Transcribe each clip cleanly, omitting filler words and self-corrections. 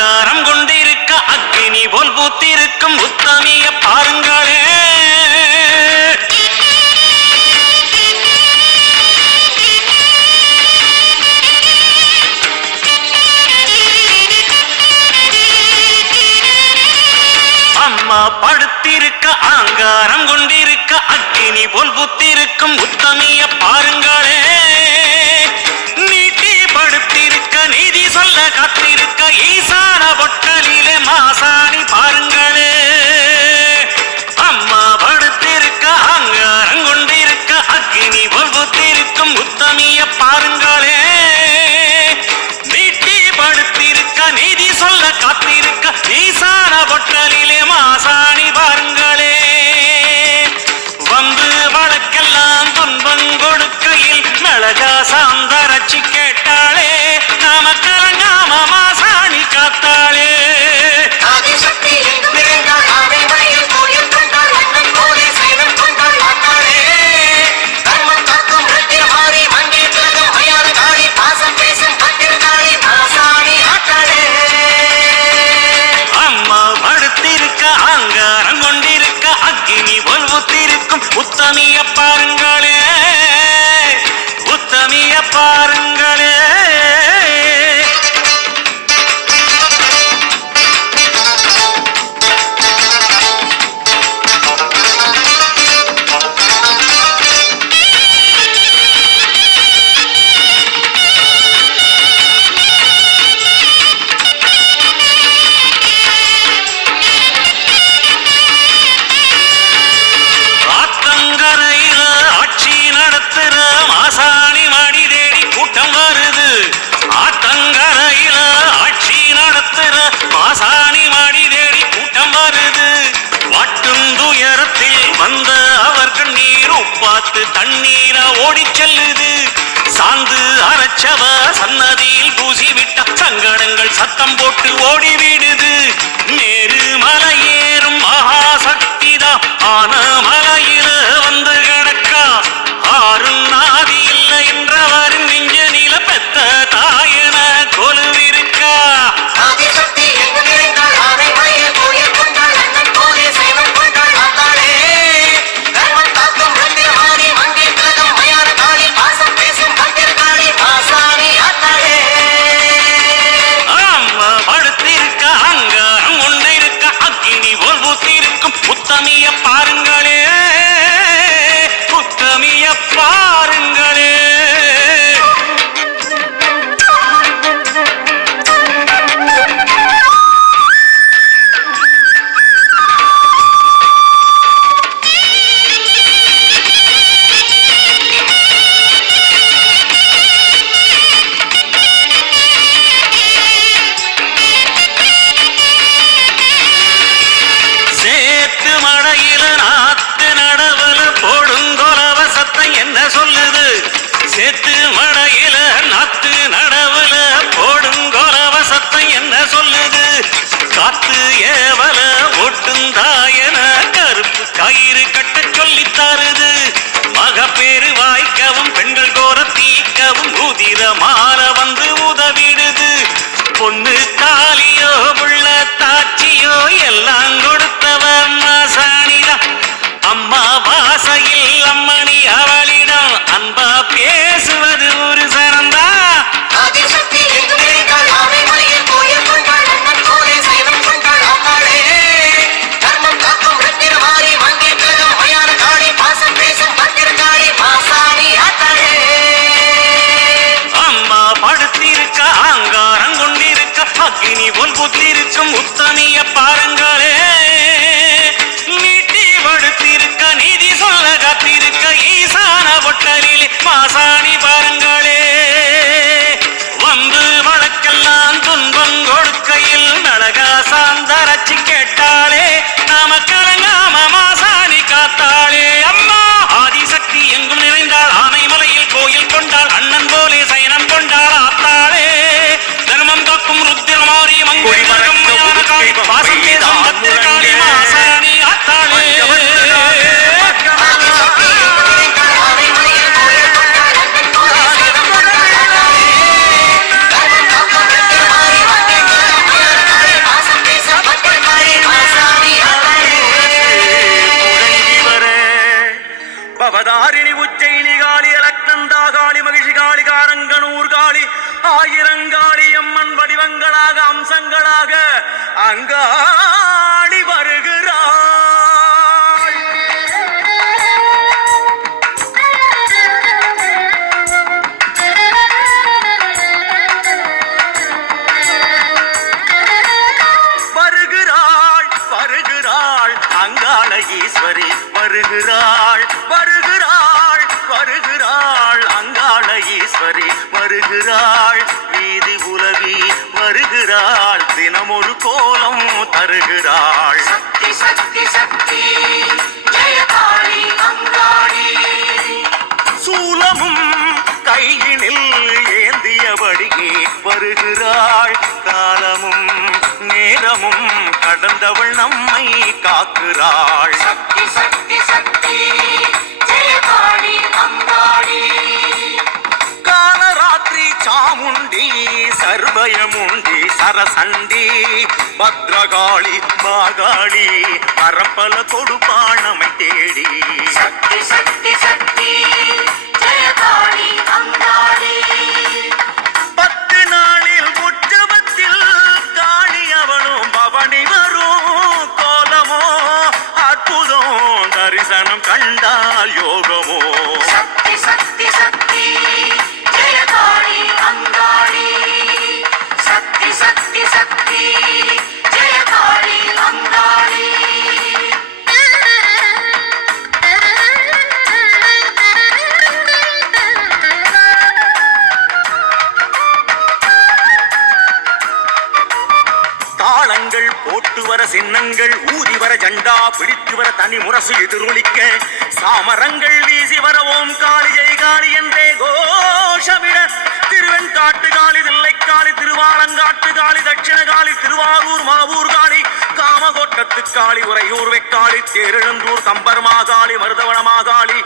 அங்காரம் கொண்டிருக்க அக்கினி போல் பூத்திருக்கும் உத்தமிய பாருங்களே. அம்மா படுத்திருக்க அங்காரம் கொண்டிருக்க அக்கினி போல் பூத்திருக்கும் உத்தமிய பாருங்களே. நீட்டி படுத்திருக்க நீதி சொல்ல காத்திருக்க ஈசான பொட்டலிலே மாசாணி பாருங்களே. அம்மா படுத்திருக்க அங்காரம் கொண்டிருக்க அக்கினி போல் பூத்திருக்கும் உத்தமிய பாருங்களே. நீட்டி படுத்திருக்க நீதி சொல்ல காத்திருக்க ஈசான பொட்டலிலே மாசாணி பாருங்களே. வந்து வழக்கெல்லாம் துன்பம் கொடுக்கையில் மிளகா சாந்தரட்சி கேட்டாளே. நாம கலங்காம மாசாணி காத்தாளே. அங்காரம் கொண்டிருக்க அக்கினி போல் ஊத்திருக்கும் உத்தமிய பாருங்களே. உத்தமிய பாருங்களே. மாசாணி மடி தேடி கூட்டம் வருது. ஆத்தங்கரையில ஆட்சி நடத்துற மாசாணி மடி தேடி கூட்டம் வருது. வாட்டும் துயரத்தில் வந்த அவர் கண்ணீர் உப்பாத்து தண்ணீரா ஓடி செல்லுது. சாந்து அரைச்சவ சன்னதியில் பூசி விட்ட சங்கடங்கள் சத்தம் போட்டு ஓடி விடுது. மேரு மலையேறும் மகாசக்திதா ஆன மலையில வந்து கிடக்கா. ஆறும் நாதி இல்லை என்றவரின் நெஞ்ச நில பெத்த தாயன கொலுவிருக்கா. அம்மா படுத்திருக்க அங்காரம் கொண்டிருக்க அக்கினி போல் பூத்திருக்கும் உத்தமிய பாருங்களே. உத்தமிய பாருங்களே. சேத்து மடையில நாத்து நடவுல போடுங்கொலவ சத்தம் என்ன சொல்லுது. சேத்து மடையில நாத்து நடவுல போடுங்கொலவ சத்தம் என்ன சொல்லுது. காத்து ஏவல ஒட்டுந்தாயன கருப்பு கயிறு கட்ட சொல்லி தருது. மகப்பேறு வாய்க்கவும் பெண்கள் கோர தீக்கவும் உதிர மாற வந்து உதவிடுது. பொண்ணு தாலியோ உள்ள தாட்சியோ எல்லாம் கொடுத்தவ மாசாணிதான். அம்மா வாசையில் அம்மணி அவளிடம் அன்பா பேசுவது ஒரு சரந்தா. அம்மா படுத்திருக்க அங்காரம் கொண்டிருக்க அக்கினி போல் புத்திருக்கும் உத்தமிய பாருங்களே. நீட்டி படுத்திருக்க நீதி சொல்ல காத்திருக்க ஈசான பொட்டலிலே மாசாணி பாருங்களே. வந்து வழக்கெல்லாம் துன்பம் கொடுக்கையில் மிளகா சாந்தரட்சி கேட்டாளே. நாம கலங்காம மாசாணி காத்தாளே. அம்மா ஆதிசக்தி எங்கும் நிறைந்தாள். ஆனைமலையில் கோயில் கொண்டாள். அண்ணன் போலே சயனம் கொண்டாள் ஆத்தாளே. தர்மம் காக்கும் ருத்திரமாரி மங்கொழி மரகம்மையான காளி பாசம் பேசும் பத்திரகாளி மாசாணி ஆத்தாளே. ஆயிரங்காளி அம்மன் வடிவங்களாக அம்சங்களாக அங்காளி வருகிறாள். அங்காள ஈஸ்வரி வருகிறாள் வருகிறாள் வருகிறாள். அங்காள ஈஸ்வரி வருகிறாள். வீதி உலவி வருகிறாள். தினமொரு கோலம் தருகிறாள். சக்தி சக்தி சக்தி ஜெயகாளி அங்காளி. சூலமும் கையினில் ஏந்தியபடியே வருகிறாள். காலமும் நேரமும் கடந்தவள் நம்மை காக்கிறாள். சக்தி சக்தி சக்தி ஜெயகாளி அங்காளி. காலராத்திரி சாமுண்டி சர்வயமுண்டி சரசண்டி பத்ரகாளி மாகாளி பரப்பல கொடுப்பாணமை தேடி. சக்தி சக்தி சக்தி ஜெயகாளி அங்காளி. 10 நாளில் உற்சவத்தில் காளி அவளும் பவனி வரும் கோலமோ அற்புதம் தரிசனம் கண்டால் யோகமோ. சக்தி சக்தி சக்தி ஜெயகாளி அங்காளி. சக்தி சக்தி சக்தி ஜெயகாளி அங்காளி. தாளங்கள் போட்டு வர சின்னங்கள் ஊதி வர ஜண்டா பிடித்து வர தனி முரசு எதிரொலிக்க சாமரங்கள் வீசி வர ஓம் காளி ஜெய் காளி என்றே கோஷமிட திருவெண்காட்டு காளி தில்லைக்காளி திருவாலங்காட்டு காளி தட்சிண காளி திருவாரூர் மாவூர் காளி காமகோட்டத்து காளி உறையூர் வெக்காளி தேரெழுந்தூர் கம்பர் மாகாளி மருதவன மாகாளி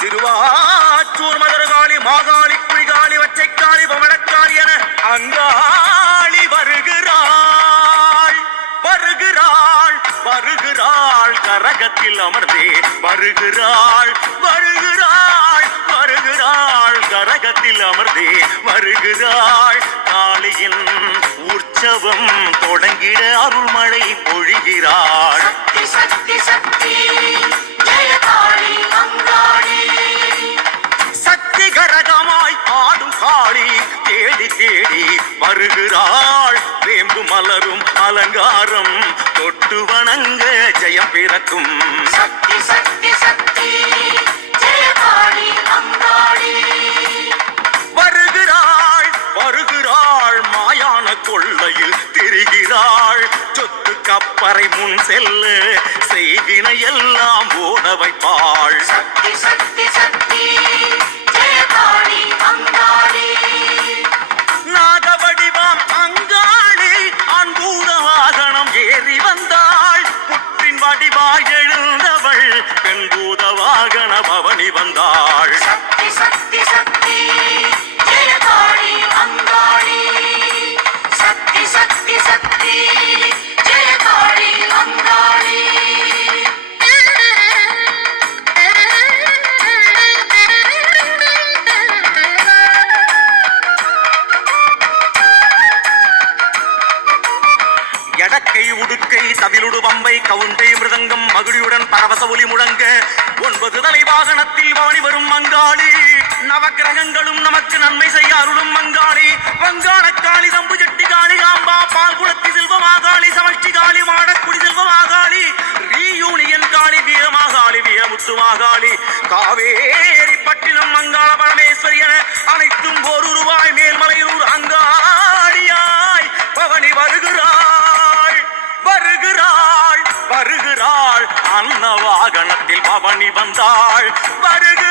திருவாச்சூர் மதுரகாளி மாகாளி குழிகாளி வச்சைக்காளி பவளக்காளி என அங்காளி வருகிறாள் வருகிறாள் வருகிறாள். கரகத்தில் அமர்ந்தே வருகிறாள் வருகிறாள் வருகிறாள். கரகத்தில் அமர்ந்தே வருகிறாள். காளியின் உற்சவம் தொடங்கிட அருள்மழை பொழிகிறாள். சக்தி சக்தி சக்தி ஜெயகாளி அங்காளி. சக்தி கரகமாய் ஆடும் காளி தேடி தேடி வருகிறாள். வேம்பு மலரும் அலங்காரம் தொட்டு வணங்க ஜெயம் பிறக்கும். சக்தி சக்தி சக்தி ஜெயகாளி அங்காளி. வருகிறாள் வருகிறாள். மாயான கொள்ளையில் திரிகிறாள். சொத்து கப்பறை முன் செல்ல செய்வினை எல்லாம் ஓட வைப்பாள். சக்தி சக்தி சக்தி ஜெயகாளி அங்காளி. நாகவடிவாம் அங்காளி அன்பூத வாகனம் ஏறி வந்தாள். புற்றின் வடிவாய் எழுந்தவள் பெண்பூத வாகன பவனி வந்தாள். சக்தி சக்தி சக்தி ஜெயகாளி அங்காளி. சக்தி சக்தி சக்தி ஜெயகாளி அங்காளி. எடக்கை உடுக்கை தவிலுடு பம்பை கவுண்டை மிருதங்கம் மகிழியுடன் பரவச ஒலி முழங்க 9 தலை வாகனத்தில் பவனி வரும் அங்காளி. நவக்கிரகங்களும் நமக்கு நன்மை செய்ய அருளும் அங்காளி. வங்காளக்காளி சம்பு செட்டி காளி காம்பா பால்குளத்தி செல்வமாகாளி சமஷ்டி காளி மாடக்குடி செல்வமாகாளி ரீயூனியன் காளி வீரமாகாளி வீரமுத்து மாகாளி காவேரி பட்டினம் மங்காள பரமேஸ்வரி என அனைத்தும் ஒரு ரூபாய் மேல்மலையூர் அங்காளியாய் பவனி வருகிறாள் வருகிறாள் வருகிறாள். அன்ன வாகனத்தில் பவனி வந்தாள் வருகிறாள்